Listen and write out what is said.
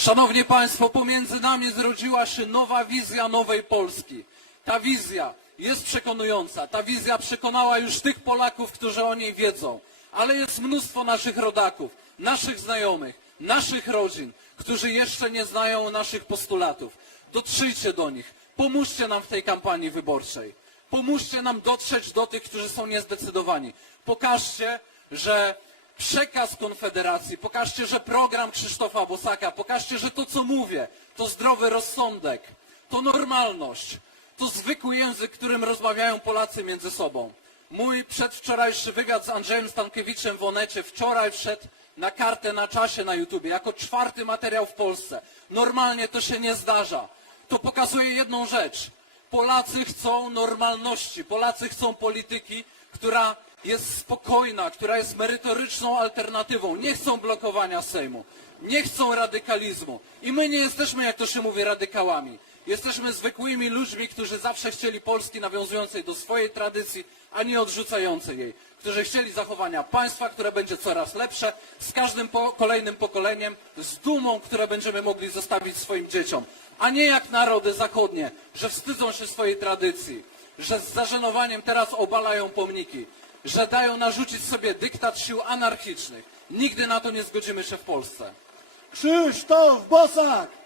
Szanowni Państwo, pomiędzy nami zrodziła się nowa wizja nowej Polski. Ta wizja jest przekonująca. Ta wizja przekonała już tych Polaków, którzy o niej wiedzą. Ale jest mnóstwo naszych rodaków, naszych znajomych, naszych rodzin, którzy jeszcze nie znają naszych postulatów. Dotrzyjcie do nich. Pomóżcie nam w tej kampanii wyborczej. Pomóżcie nam dotrzeć do tych, którzy są niezdecydowani. Pokażcie, że przekaz Konfederacji, pokażcie, że program Krzysztofa Bosaka, pokażcie, że to, co mówię, to zdrowy rozsądek, to normalność, to zwykły język, którym rozmawiają Polacy między sobą. Mój przedwczorajszy wywiad z Andrzejem Stankiewiczem w Onecie wczoraj wszedł na kartę na czasie na YouTubie, jako czwarty materiał w Polsce. Normalnie to się nie zdarza. To pokazuje jedną rzecz. Polacy chcą normalności, Polacy chcą polityki, która jest spokojna, która jest merytoryczną alternatywą. Nie chcą blokowania Sejmu, nie chcą radykalizmu. I my nie jesteśmy, jak to się mówi, radykałami. Jesteśmy zwykłymi ludźmi, którzy zawsze chcieli Polski nawiązującej do swojej tradycji, a nie odrzucającej jej. Którzy chcieli zachowania państwa, które będzie coraz lepsze, z każdym po kolejnym pokoleniem, z dumą, które będziemy mogli zostawić swoim dzieciom. A nie jak narody zachodnie, że wstydzą się swojej tradycji, że z zażenowaniem teraz obalają pomniki, że dają narzucić sobie dyktat sił anarchicznych. Nigdy na to nie zgodzimy się w Polsce. Krzysztof Bosak!